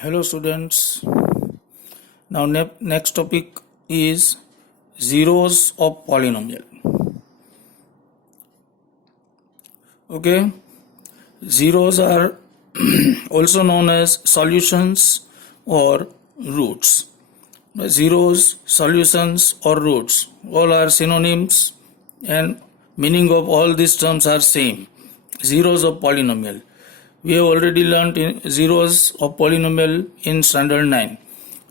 Hello students. Now next topic is zeros of polynomial. Okay, zeros are also known as solutions or roots. Zeros, solutions or roots all are synonyms and meaning of all these terms are same. Zeros of polynomial. We have already learnt in zeros of polynomial in standard 9.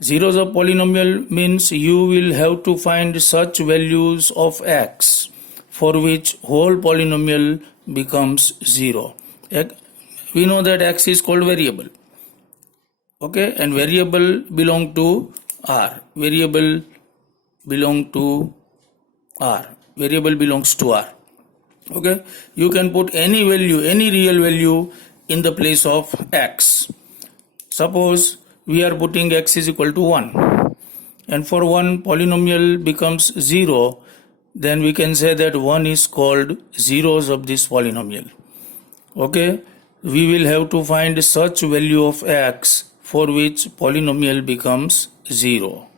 Zeros of polynomial means you will have to find such values of x for which whole polynomial becomes 0. We know that x is called variable. Okay, and variable belong to R. Variable belong to R. Variable belongs to R. Okay, you can put any value, any real value in the place of x. Suppose we are putting x is equal to 1 and for 1 polynomial becomes 0, then we can say that 1 is called zeros of this polynomial. Okay, we will have to find such value of x for which polynomial becomes 0.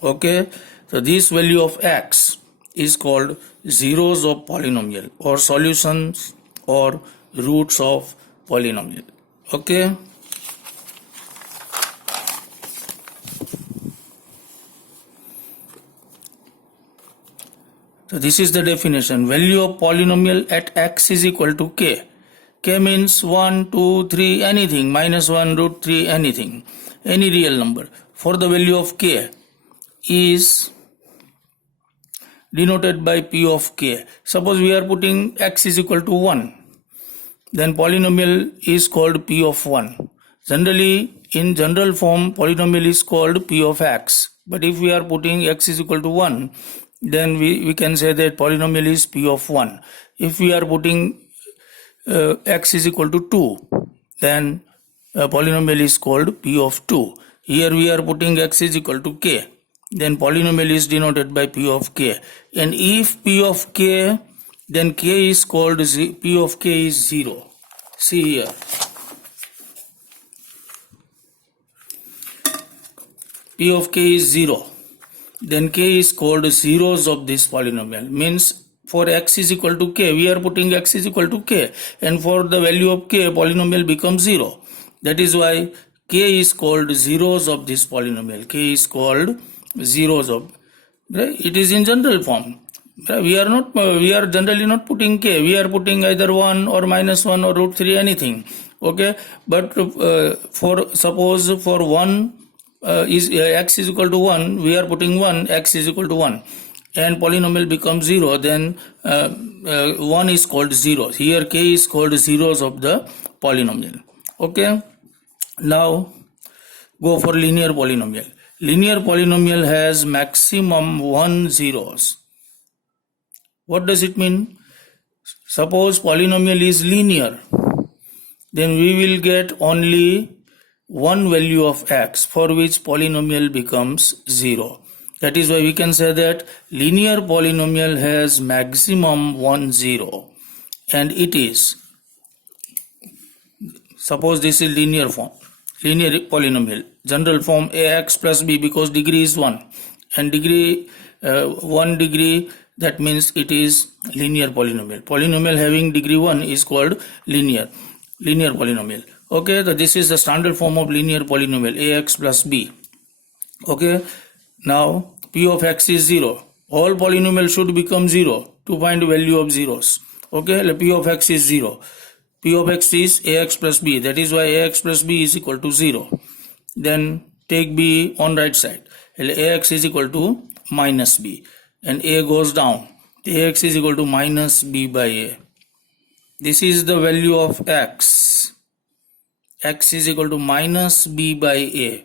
Okay, so this value of x is called zeros of polynomial or solutions or roots of polynomial. Okay, so this is the definition. Value of polynomial at x is equal to k. K means 1, 2, 3, anything, minus 1, root 3, anything, any real number. For the value of k is denoted by p of k. Suppose we are putting x is equal to 1, then polynomial is called p of 1. Generally, in general form, polynomial is called p of x. But if we are putting x is equal to 1, then we can say that polynomial is p of 1. If we are putting x is equal to 2, then polynomial is called p of 2. Here we are putting x is equal to k, then polynomial is denoted by p of k. And if p of k, then k is called p of k is 0. See here. P of k is 0. Then k is called zeros of this polynomial. Means for x is equal to k, we are putting x is equal to k, and for the value of k, polynomial becomes 0. That is why k is called zeros of this polynomial. K is called zeros of. It is in general form. We are generally not putting k. We are putting either 1 or minus 1 or root 3, anything. Okay, but for suppose for 1 is x is equal to 1, we are putting 1, x is equal to 1, and polynomial becomes 0, then 1 is called 0. Here k is called zeros of the polynomial. Okay, now go for linear polynomial. Linear polynomial has maximum 1 zeros. What does it mean? Suppose polynomial is linear, then we will get only one value of x for which polynomial becomes 0. That is why we can say that linear polynomial has maximum 1 0, and it is, suppose this is linear form, linear polynomial, general form ax plus b, because degree is 1 and degree 1 degree, that means it is linear polynomial. Polynomial having degree 1 is called linear polynomial. Okay, so this is the standard form of linear polynomial, ax plus b. Okay, now p of x is 0. All polynomial should become 0 to find value of zeros. Okay, p of x is 0. P of x is ax plus b. That is why ax plus b is equal to 0. Then take b on right side. Ax is equal to minus b. And a goes down. Ax is equal to minus b by a. This is the value of x. X is equal to minus b by a.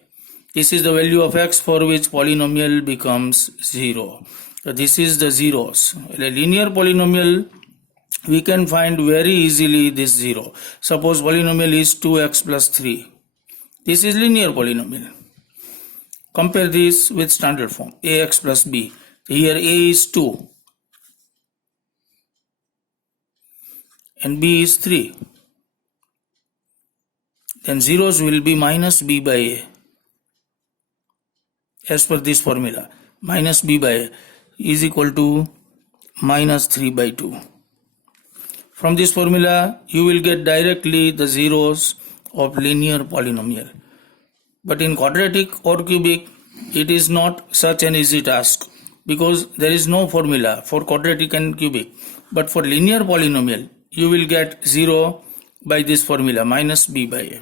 This is the value of x for which polynomial becomes 0. So this is the zeros. A linear polynomial, we can find very easily this 0. Suppose polynomial is 2x plus 3. This is linear polynomial. Compare this with standard form, ax plus b. Here a is 2 and b is 3. Then zeros will be minus b by a. as per this formula. Minus b by a is equal to minus 3 by 2. From this formula, you will get directly the zeros of linear polynomial. But in quadratic or cubic, it is not such an easy task because there is no formula for quadratic and cubic. But for linear polynomial, you will get 0 by this formula, minus b by a.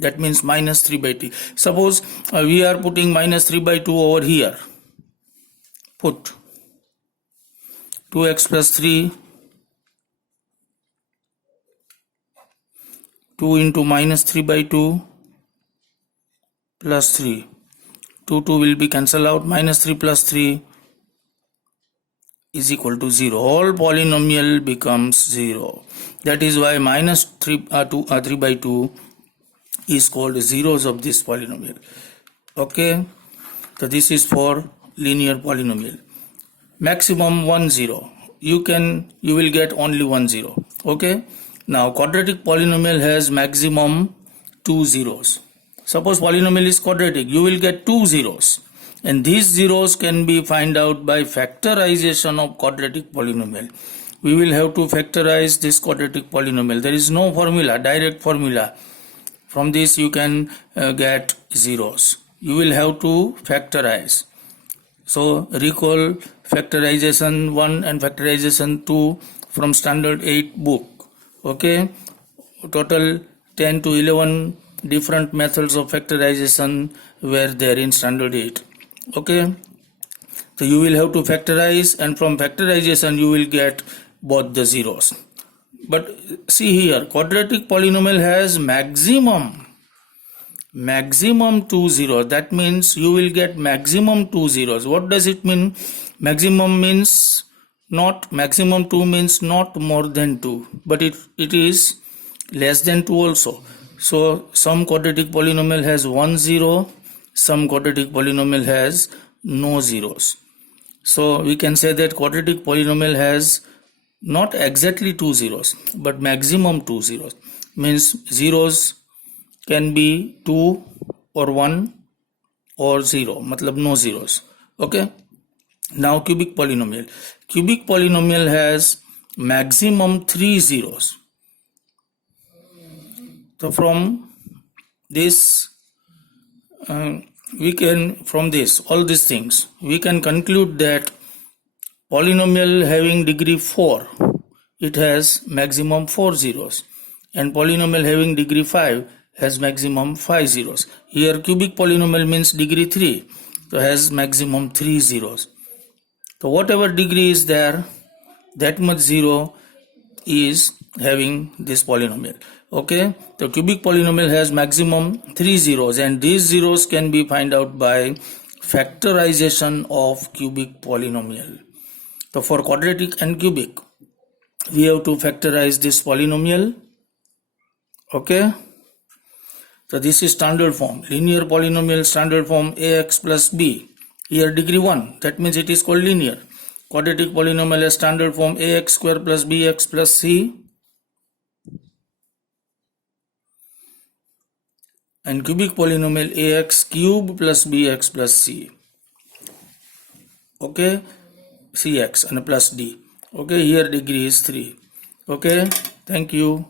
That means minus 3 by 2. Suppose we are putting minus 3 by 2 over here. Put 2x plus 3, 2 into minus 3 by 2 plus 3. 2 will be cancelled out. Minus 3 plus 3 is equal to 0. All polynomial becomes 0. That is why minus 3 by 2 is called zeros of this polynomial. Okay, so this is for linear polynomial. Maximum 1 0. You will get only 1 0. Okay. Now quadratic polynomial has maximum 2 zeros. Suppose polynomial is quadratic, you will get 2 zeros. And these zeros can be found out by factorization of quadratic polynomial. We will have to factorize this quadratic polynomial. There is no formula, direct formula. From this you can get zeros. You will have to factorize. So recall factorization 1 and factorization 2 from standard 8 book. Okay, total 10 to 11 different methods of factorization were there in standard 8. Okay, so you will have to factorize, and from factorization you will get both the zeros. But see here, quadratic polynomial has maximum 2 zeros. That means you will get maximum 2 zeros. What does it mean? Maximum means maximum 2 means not more than 2, but it is less than 2 also. So some quadratic polynomial has 1 0, some quadratic polynomial has no zeros. So we can say that quadratic polynomial has not exactly 2 zeros, but maximum 2 zeros. Means zeros can be 2 or 1 or 0, matlab no zeros. Okay. Now cubic polynomial. Cubic polynomial has maximum 3 zeros. So from this, all these things, we can conclude that polynomial having degree 4, it has maximum 4 zeros, and polynomial having degree 5 has maximum 5 zeros. Here cubic polynomial means degree 3, so has maximum 3 zeros. So whatever degree is there, that much zero is having this polynomial. Okay, the cubic polynomial has maximum 3 zeros, and these zeros can be found out by factorization of cubic polynomial. So for quadratic and cubic, we have to factorize this polynomial. Okay, so this is standard form. Linear polynomial standard form ax plus b. Here degree 1, that means it is called linear. Quadratic polynomial has standard form ax square plus bx plus c. And cubic polynomial ax cube plus bx plus c. Okay, cx and plus d. Okay, here degree is 3. Okay, thank you.